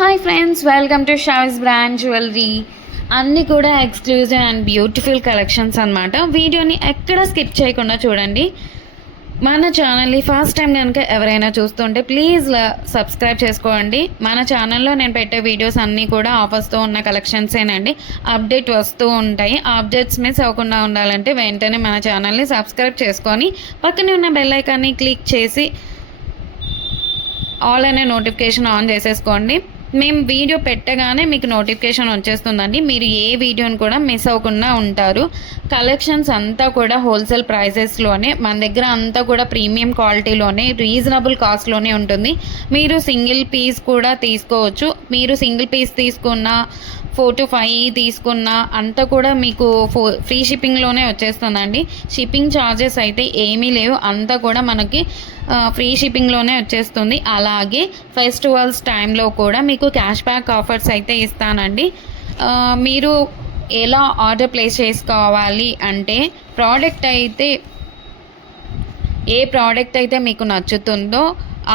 Hi friends, welcome to షావిస్ brand jewellery. అన్నీ కూడా ఎక్స్క్లూజివ్ అండ్ బ్యూటిఫుల్ కలెక్షన్స్ అనమాట. వీడియోని ఎక్కడ స్కిప్ చేయకుండా చూడండి. మన ఛానల్ని ఫస్ట్ టైం కనుక ఎవరైనా చూస్తుంటే ప్లీజ్ సబ్స్క్రైబ్ చేసుకోండి. మన ఛానల్లో నేను పెట్టే వీడియోస్ అన్నీ కూడా ఆఫర్స్తో ఉన్న కలెక్షన్సేనండి. అప్డేట్ వస్తూ ఉంటాయి. అప్డేట్స్ మిస్ అవ్వకుండా ఉండాలంటే వెంటనే మన ఛానల్ని సబ్స్క్రైబ్ చేసుకొని పక్కనే ఉన్న బెల్ ఐకాన్ని క్లిక్ చేసి ఆల్ అనే నోటిఫికేషన్ ఆన్ చేసేసుకోండి. మేము వీడియో పెట్టగానే మీకు నోటిఫికేషన్ వచ్చేస్తుందండి. మీరు ఏ వీడియోని కూడా మిస్ అవ్వకుండా ఉంటారు. కలెక్షన్స్ అంతా కూడా హోల్సేల్ ప్రైసెస్లోనే, మన దగ్గర అంతా కూడా ప్రీమియం క్వాలిటీలోనే, రీజనబుల్ కాస్ట్లోనే ఉంటుంది. మీరు సింగిల్ పీస్ కూడా తీసుకోవచ్చు. మీరు సింగిల్ పీస్ తీసుకున్న 4 to 5 తీసుకున్న అంతా కూడా మీకు ఫ్రీ షిప్పింగ్లోనే వచ్చేస్తుందండి. షిప్పింగ్ ఛార్జెస్ అయితే ఏమీ లేవు, అంతా కూడా మనకి ఫ్రీ షిప్పింగ్లోనే వచ్చేస్తుంది. అలాగే ఫెస్టివల్స్ టైంలో కూడా మీకు క్యాష్ బ్యాక్ ఆఫర్స్ అయితే ఇస్తానండి. మీరు ఎలా ఆర్డర్ ప్లేస్ చేసుకోవాలి అంటే, ఏ ప్రోడక్ట్ అయితే మీకు నచ్చుతుందో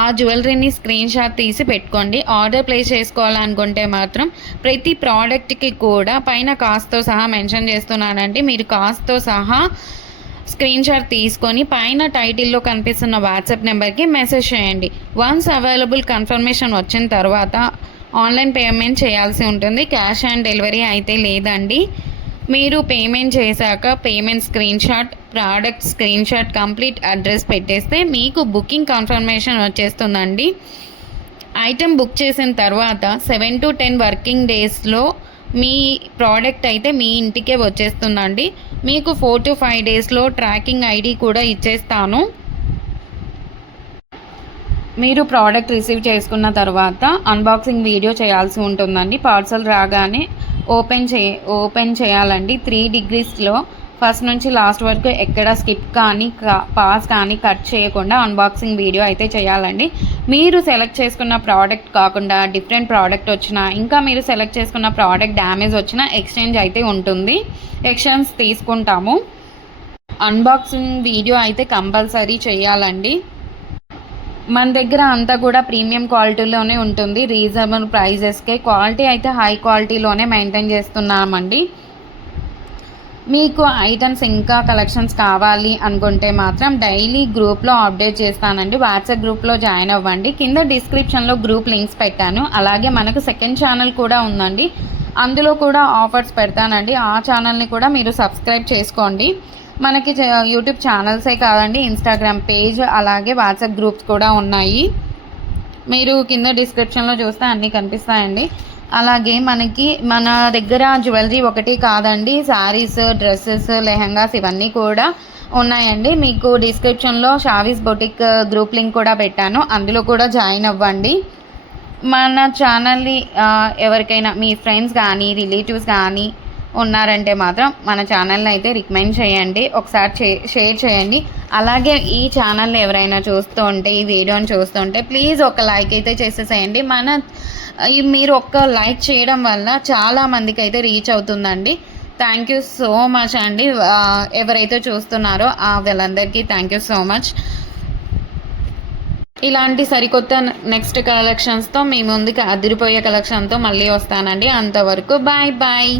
ఆ జ్యువెలరీని స్క్రీన్ షాట్ తీసి పెట్టుకోండి. ఆర్డర్ ప్లేస్ చేసుకోవాలనుకుంటే మాత్రం ప్రతి ప్రోడక్ట్కి కూడా పైన కాస్ట్తో సహా మెన్షన్ చేస్తున్నానండి. మీరు కాస్ట్తో సహా స్క్రీన్ షాట్ తీసుకొని పైన టైటిల్లో కనిపిస్తున్న వాట్సాప్ నెంబర్కి మెసేజ్ చేయండి. వన్స్ అవైలబుల్ కన్ఫర్మేషన్ వచ్చిన తర్వాత ఆన్లైన్ పేమెంట్ చేయాల్సి ఉంటుంది. క్యాష్ ఆన్ డెలివరీ అయితే లేదండి. మీరు పేమెంట్ చేశాక payment screen shot, product screen shot, complete address పెట్టేస్తే మీకు బుకింగ్ కన్ఫర్మేషన్ వచ్చేస్తుందండి. ఐటెం బుక్ చేసిన తర్వాత 7 to 10 వర్కింగ్ డేస్లో మీ ప్రోడక్ట్ అయితే మీ ఇంటికే వచ్చేస్తుందండి. మీకు 4 to 5 డేస్లో ట్రాకింగ్ ఐడి కూడా ఇచ్చేస్తాను. మీరు ప్రోడక్ట్ రిసీవ్ చేసుకున్న తర్వాత అన్బాక్సింగ్ వీడియో చేయాల్సి ఉంటుందండి. పార్సల్ రాగానే ఓపెన్ చేయాలండి. 3 degreesలో ఫస్ట్ నుంచి లాస్ట్ వరకు ఎక్కడ స్కిప్ కానీ పాస్ కానీ కట్ చేయకుండా అన్బాక్సింగ్ వీడియో అయితే చేయాలండి. మీరు సెలెక్ట్ చేసుకున్న ప్రోడక్ట్ కాకుండా డిఫరెంట్ ప్రోడక్ట్ వచ్చినా, ఇంకా మీరు సెలెక్ట్ చేసుకున్న ప్రోడక్ట్ డ్యామేజ్ వచ్చినా ఎక్స్చేంజ్ అయితే ఉంటుంది. ఎక్స్చేంజ్ తీసుకుంటాము. అన్బాక్సింగ్ వీడియో అయితే కంపల్సరీ చేయాలండి. మన దగ్గర అంతా కూడా ప్రీమియం క్వాలిటీలోనే ఉంటుంది. రీజనబుల్ ప్రైజెస్కే క్వాలిటీ అయితే హై క్వాలిటీలోనే మెయింటైన్ చేస్తున్నామండి. మీకు ఐటమ్స్ ఇంకా కలెక్షన్స్ కావాలి అనుకుంటే మాత్రం డైలీ గ్రూప్లో అప్డేట్ చేస్తానండి. వాట్సాప్ గ్రూప్లో జాయిన్ అవ్వండి. కింద డిస్క్రిప్షన్లో గ్రూప్ లింక్స్ పెట్టాను. అలాగే మనకు సెకండ్ ఛానల్ కూడా ఉందండి, అందులో కూడా ఆఫర్స్ పెడతానండి. ఆ ఛానల్ని కూడా మీరు సబ్స్క్రైబ్ చేసుకోండి. మనకి యూట్యూబ్ ఛానల్సే కాదండి, ఇన్స్టాగ్రామ్ పేజ్ అలాగే వాట్సాప్ గ్రూప్స్ కూడా ఉన్నాయి. మీరు కింద డిస్క్రిప్షన్లో చూస్తే అన్నీ కనిపిస్తాయండి. అలాగే మన దగ్గర జ్యువెలరీ ఒకటి కాదండి, శారీస్, డ్రెస్సెస్, లెహంగాస్ ఇవన్నీ కూడా ఉన్నాయండి. మీకు డిస్క్రిప్షన్లో షావీస్ బొటిక్ గ్రూప్ లింక్ కూడా పెట్టాను, అందులో కూడా జాయిన్ అవ్వండి. మన ఛానల్ని ఎవరికైనా మీ ఫ్రెండ్స్ కానీ రిలేటివ్స్ కానీ ఉన్నారంటే మాత్రం మన ఛానల్ని అయితే రికమెండ్ చేయండి, ఒకసారి షేర్ చేయండి. అలాగే ఈ ఛానల్ని ఎవరైనా చూస్తుంటే, ఈ వీడియోని చూస్తుంటే ప్లీజ్ ఒక లైక్ అయితే చేసేసేయండి. మీరు ఒక్క లైక్ చేయడం వల్ల చాలామందికి అయితే రీచ్ అవుతుందండి. థ్యాంక్ యూ సో మచ్ అండి. ఎవరైతే చూస్తున్నారో వాళ్ళందరికీ థ్యాంక్ యూ సో మచ్. ఇలాంటి సరికొత్త నెక్స్ట్ కలెక్షన్స్తో మీ ముందుకు అదిరిపోయే కలెక్షన్తో మళ్ళీ వస్తానండి. అంతవరకు బాయ్ బాయ్.